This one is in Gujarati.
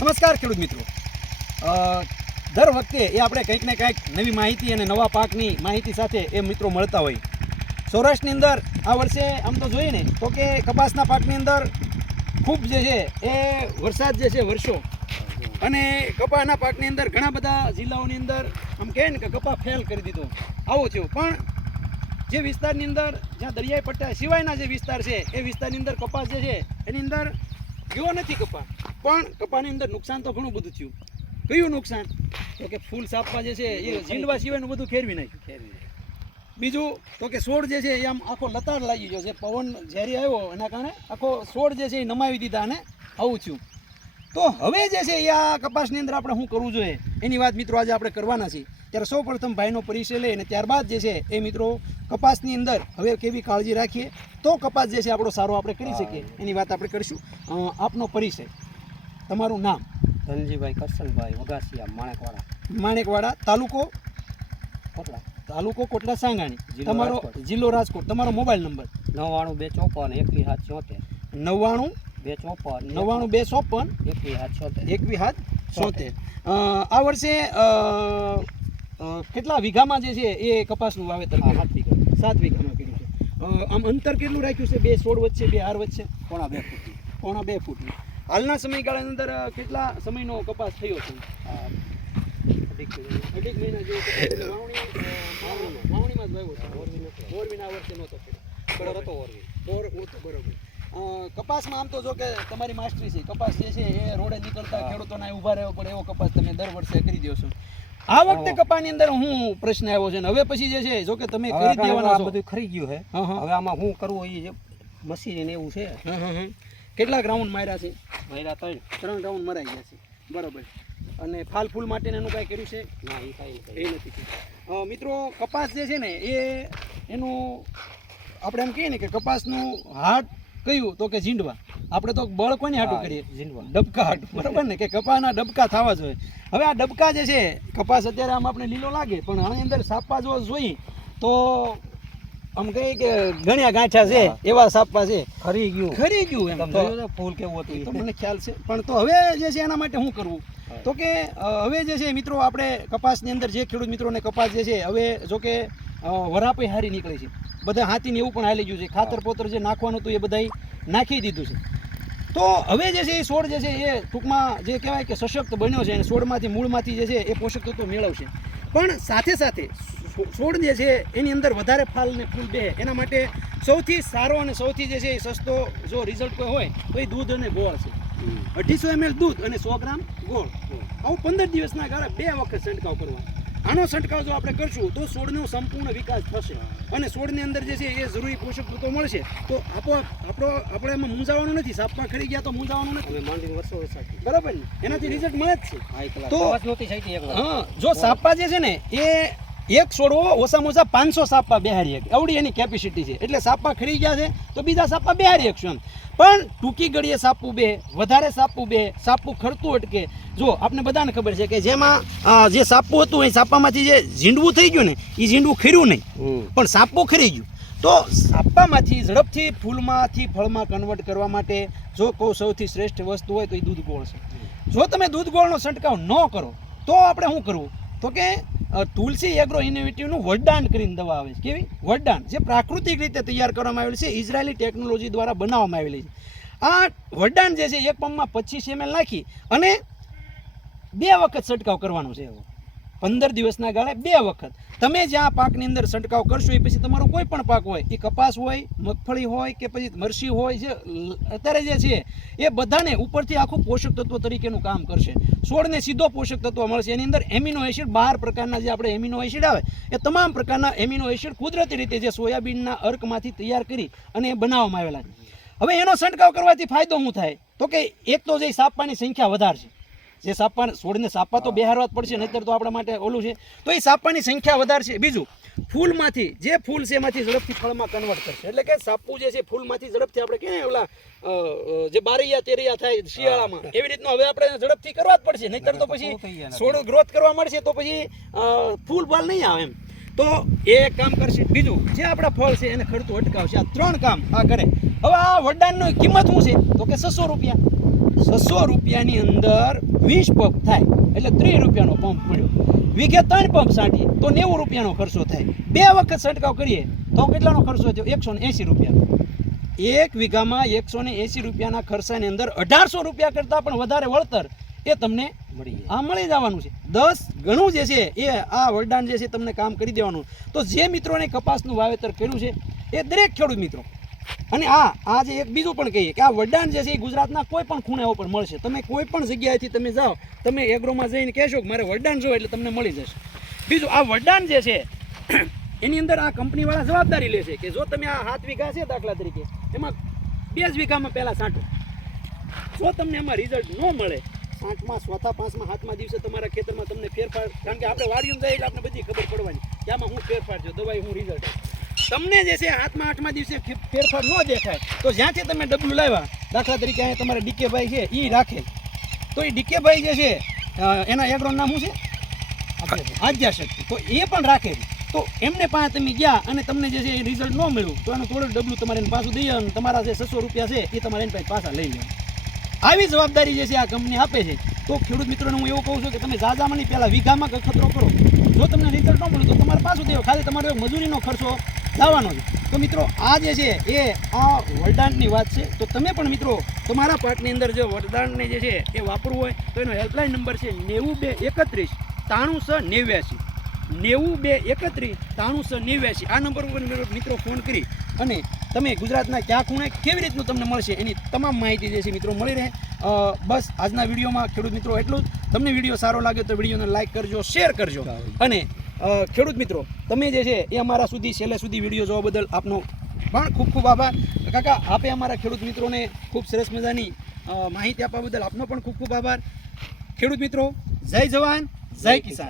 નમસ્કાર ખેડૂત મિત્રો. દર વખતે એ આપણે કંઈક ને કંઈક નવી માહિતી અને નવા પાકની માહિતી સાથે એ મિત્રો મળતા હોય. સૌરાષ્ટ્રની અંદર આ વર્ષે આમ તો જોઈએ ને, તો કે કપાસના પાકની અંદર ખૂબ જે છે એ વરસાદ જે છે વર્ષો અને કપાસના પાકની અંદર ઘણા બધા જિલ્લાઓની અંદર આમ કહે ને કે કપા ફેલ કરી દીધો. આવો થયો. પણ જે વિસ્તારની અંદર જ્યાં દરિયાઈ પટ્ટા, સિવાયના જે વિસ્તાર છે, એ વિસ્તારની અંદર કપાસ જે છે, એની અંદર ગયો નથી કપા પણ કપાની અંદર નુકસાન તો ઘણું બધું થયું. કયું નુકસાન? તો કે ફૂલ સાપમાં જે છે એ ઝીંડવા સિવાયનું બધું ખેરવી નાખ્યું. બીજું તો કે છોડ જે છે એ આમ આખો લતાડ લાગી ગયો છે. પવન ઝેરી આવ્યો એના કારણે આખો છોડ જે છે એ નમાવી દીધા અને આવું થયું. તો હવે જે છે એ આ કપાસની અંદર આપણે શું કરવું જોઈએ? એની વાત મિત્રો આજે આપણે કરવાના છીએ. ત્યારે સૌ પ્રથમ ભાઈનો પરિચય લઈ અને ત્યારબાદ જે છે એ મિત્રો કપાસની અંદર હવે કેવી કાળજી રાખીએ તો કપાસ જે છે આપણો સારો આપણે કરી શકીએ. એની વાત આપણે કરીશું. આપનો પરિચય. તમારું નામ? ધનજીભાઈ કરશનભાઈ વગાસિયા માણેકવાડા. માણેકવાડા તાલુકો? કોટડા. તાલુકો કોટલા સાંગાણી. તમારો જિલ્લો રાજકોટ. તમારો મોબાઈલ નંબર? નવ્વાણું બે ચોપન એકવીસ સાત ચોતેર. નવ્વાણું બે ચોપન નવ્વાણું બે ચોપન એકવી હાથ ચોતેર એકવી હાથ છોતેર. આ વર્ષે કેટલા વીઘામાં જે છે એ કપાસનું વાવેતર? સાત વીઘા. સાત વીઘામાં કર્યું છે. આમ અંતર કેટલું રાખ્યું છે? બે સોળ વચ્ચે બે હાર વચ્ચે? પોણા બે ફૂટની. પોણા બે ફૂટનું. હાલના સમયગાળાની અંદર કેટલા સમયનો કપાસ થયો છે? અઢીક મહિના. જેવો વાવણીમાં જ વાવ્યો છે. નહોતો. મોરબીના વર્ષે નહોતો કર્યો. બરોબર હતો ઓરવી. બોર હતો બરોબર. કપાસમાં આમ તો જો કે તમારી માસ્ટરી છે કપાસ જે છે એ રોડે નીકળતા. ખેડૂતોને ઊભા રહેવો પડે એવો કપાસ તમે દર વર્ષે કરી દો છો. આ વખતે કપાની અંદર હું પ્રશ્ન આવ્યો છે ને હવે પછી જે છે જો કે તમે કરી દેવાના છો. બધું ખરી ગયું છે. હવે આમાં હું કરવું એ મશીન ને એવું છે. કેટલાક રાઉન્ડ માર્યા છે? માર્યા ત્રણ. ત્રણ રાઉન્ડ મરાઈ ગયા છે. બરોબર. અને ફાલ ફૂલ માટે એનું કાંઈ કર્યું છે? ના એ કાંઈ એ નથી મિત્રો કપાસ જે છે ને એ એનું આપણે એમ કહીએ ને કે કપાસનું હાટ કયું? તો કે ઝીંડવા. આપણે તો બળ કોને હાટું કરીએ? ઝીંડવા. ડબકા હાટું બરાબર ને? કે કપાના ડબકા થવા જોઈએ. હવે આ ડબકા જે છે કપાસ અત્યારે આમ આપણે લીલો લાગે પણ આની અંદર સાપા જો જોઈ તો આમ કહીએ કે ગણ્યા ગાંઠા છે એવા સાપા છે. ખરી ગયું. ખરી ગયું એમ. તો ફૂલ કેવું એ તો હતું મને ખ્યાલ છે. પણ તો હવે જે છે એના માટે શું કરવું? તો કે હવે જે છે મિત્રો આપણે કપાસની અંદર જે ખેડૂત મિત્રોને કપાસ જે છે હવે જો કે વરાપે હારી નીકળે છે. બધા હાથીને એવું પણ હાલી ગયું છે. ખાતર પોતર જે નાખવાનું હતું એ બધાય નાખી દીધું છે. તો હવે જે છે એ છોડ જે છે એ ટૂંકમાં જે કહેવાય કે સશક્ત બન્યો છે અને છોડમાંથી મૂળમાંથી જે છે એ પોષક તત્વો મેળવશે. પણ સાથે સાથે છોડ જે છે એની અંદર વધારે ફાલ ને ફૂલ બે. એના માટે સૌથી સારો અને સૌથી જે છે એ સસ્તો જો રિઝલ્ટ કોઈ હોય, તો એ દૂધ અને ગોળ છે. અઢીસો એમએલ દૂધ અને સો ગ્રામ ગોળ. આવું પંદર દિવસના ગાળા બે વખત છંટકાવ કરવા આનો છંટકાવ જો આપણે કરશું તો છોડનો સંપૂર્ણ વિકાસ થશે. અને છોડની અંદર જે છે એ જરૂરી પોષક તત્વો મળશે. તો આપોઆપ આપણો આપણે એમાં મૂંઝાવાનું નથી. સાપમાં ખરી ગયા તો મૂંઝાવાનું નથી. માંડી વર્ષો બરાબર ને? એનાથી રિઝલ્ટ મળે જ છે. તો- હા જો સાપા જે છે ને એ એક છોડવો ઓછામાં ઓછા પાંચસો સાપા બિહારી એક આવડી એની કેપેસિટી છે. એટલે સાપા ખરી ગયા છે તો બીજા સાપા બિહારી એક એમ. પણ ટૂંકી ગળીએ સાપું બે વધારે સાપું બે સાપું ખરતું અટકે. જો આપણે બધાને ખબર છે કે જેમાં જે સાપું હતું એ સાપામાંથી જે ઝીંડવું થઈ ગયું ને એ ઝીંડવું ખર્યું નહીં. પણ સાપું ખરી ગયું. તો સાપામાંથી ઝડપથી ફૂલમાંથી ફળમાં કન્વર્ટ કરવા માટે જો કોઈ સૌથી શ્રેષ્ઠ વસ્તુ હોય તો એ દૂધ ગોળ છે. જો તમે દૂધ ગોળનો છંટકાવ ન કરો તો આપણે શું કરવું? તો કે તુલસી એગ્રો ઇનોવેટિવનું વરદાન કરીને દવા આવે છે. કેવી? વરદાન. જે પ્રાકૃતિક રીતે તૈયાર કરવામાં આવેલી છે, ઇઝરાયલી ટેકનોલોજી દ્વારા બનાવવામાં આવેલી છે. આ વરદાન જે છે, એક પંપમાં પચીસ એમએલ નાખી અને બે વખત છંટકાવ કરવાનો છે એવો. પંદર દિવસના ગાળે બે વખત. તમે જ્યાં પાકની અંદર છંટકાવ કરશો, એ પછી તમારો કોઈ પણ પાક હોય, એ કપાસ હોય, મગફળી હોય કે પછી મરસી હોય, જે અત્યારે જે છે, એ બધાને ઉપરથી આખું પોષક તત્વ તરીકેનું કામ કરશે. છોડને સીધો પોષક તત્વ મળશે. એની અંદર એમિનો એસિડ, બાર પ્રકારના જે આપણે એમિનો એસિડ આવે, એ તમામ પ્રકારના એમિનો એસિડ કુદરતી રીતે જે સોયાબીનના અર્કમાંથી તૈયાર કરી અને એ બનાવવામાં આવેલા છે. હવે એનો છંટકાવ કરવાથી ફાયદો શું થાય? તો કે એક તો જે સાપવાની સંખ્યા વધારશે જે સાપા છોડને સાપા તો બેહારવા જ પડશે નહીતર તો આપણા માટે ઓલું છે. તો એ સાપાની સંખ્યા વધારશે બીજું ફૂલમાંથી જે ફૂલ છે એમાંથી ઝડપથી ફળમાં કન્વર્ટ કરશે. એટલે કે સાપુ જે છે ફૂલમાંથી ઝડપથી આપણે કહીએ ઓલા જે બારૈયા તેરૈયા થાય શિયાળામાં એવી રીતનું હવે આપણે ઝડપથી કરવા જ પડશે. નહીતર તો પછી છોડ ગ્રોથ કરવા મળશે તો પછી ફૂલ ફાલ નહીં આવે એમ. તો એ એક કામ કરશે. બીજું જે આપણા ફળ છે એને ખર્ચું અટકાવશે. આ ત્રણ કામ આ કરે. હવે આ વડદાનની કિંમત શું છે? તો કે છસો રૂપિયા. છસો રૂપિયાની અંદર વીસ પંપ થાય. એટલે ત્રીસ રૂપિયાનો પંપ મળ્યો વીઘે ત્રણ પંપ સાંટીએ તો નેવું રૂપિયાનો ખર્ચો થાય. બે વખત છંટકાવ કરીએ, તો કેટલાનો ખર્ચો થયો? એકસો ને એંસી રૂપિયાનો. એક વીઘામાં એકસો ને એંસી રૂપિયાના ખર્ચાની અંદર અઢારસો રૂપિયા કરતાં પણ વધારે વળતર એ તમને મળી આ મળી જવાનું છે. દસ ગણું જે છે, એ આ વરદાન જે છે તમને કામ કરી દેવાનું. તો જે મિત્રોને કપાસનું વાવેતર કર્યું છે, એ દરેક ખેડૂત મિત્રો અને આ આ જે એક બીજું પણ કહીએ કે આ વડાન જે છે એ ગુજરાતના કોઈ પણ ખૂણે ઉપર મળશે. તમે કોઈ પણ જગ્યાએથી તમે જાઓ, તમે એગ્રોમાં જઈને કહેશો કે મારે વડદાન જોવો એટલે તમને મળી જશે. બીજું, આ વડદાન જે છે, એની અંદર આ કંપનીવાળા જવાબદારી લેશે કે જો તમે આ સાત વીઘા છે દાખલા તરીકે, એમાં બે જ વીઘામાં પહેલાં સાંટો. જો તમને એમાં રિઝલ્ટ ન મળે આઠમા ચોથા પાંચમાં સાતમા દિવસે તમારા ખેતરમાં તમને ફેરફાર, કારણ કે આપણે વાડીમાં જાય એટલે આપણે બધી ખબર પડવાની કે આમાં હું ફેરફાર છે દવાઈ હું રિઝલ્ટ તમને જે છે આઠમા આઠમા દિવસે ફેરફાર ન દેખાય. તો જ્યાંથી તમે ડબલું લાવ્યા, દાખલા તરીકે અહીંયા તમારા ડીકેભાઈ છે એ રાખે તો એ ડીકેભાઈ જે છે એના એગ્રોનું નામ શું છે? આદ્યાશક્તિ. તો એ પણ રાખે તો એમને પાસે તમે ગયા અને તમને જે છે એ રિઝલ્ટ ન મળ્યું, તો એનું થોડું ડબલું તમારે પાછું દઈએ અને તમારા જે છસો રૂપિયા છે, એ તમારે એની પાછા લઈ લેવા. આવી જવાબદારી જે છે આ કંપની આપે છે. તો ખેડૂત મિત્રોને હું એવું કહું છું કે તમે જાજામાં નહીં પહેલાં વીઘામાં ખતરો કરો. જો તમને રિઝલ્ટ ન મળ્યું તો તમારે પાછું દેવો ખાલી તમારો મજૂરીનો ખર્ચો લાવવાનો છે. તો મિત્રો આ જે છે એ આ વરદાનની વાત છે. તો તમે પણ મિત્રો તમારા પાર્ટની અંદર જો વરદાનને જે છે એ વાપરવું હોય તો એનો હેલ્પલાઇન નંબર છે નેવું બે એકત્રીસ ત્રાણું છ નેવ્યાસી નેવું બે એકત્રીસ ત્રાણું છ નેવ્યાસી આ નંબર ઉપર મિત્રો- ફોન કરી અને તમે ગુજરાતના ક્યાં ખૂણે કેવી રીતનું તમને મળશે એની તમામ માહિતી જે છે મિત્રો મળી રહે. બસ આજના વિડીયોમાં ખેડૂત મિત્રો એટલું જ. તમને વીડિયો સારો લાગ્યો તો વિડીયોને લાઇક કરજો શેર કરજો. અને ખેડૂત મિત્રો, તમે જે છે એ અમારા સુધી, છેલ્લે સુધી વીડિયો જોવા બદલ આપનો પણ ખૂબ ખૂબ આભાર. કાકા, આપે અમારા ખેડૂત મિત્રોને ખૂબ સરસ મજાની માહિતી આપવા બદલ આપનો પણ ખૂબ ખૂબ આભાર. ખેડૂત મિત્રો, જય જવાન, જય કિસાન.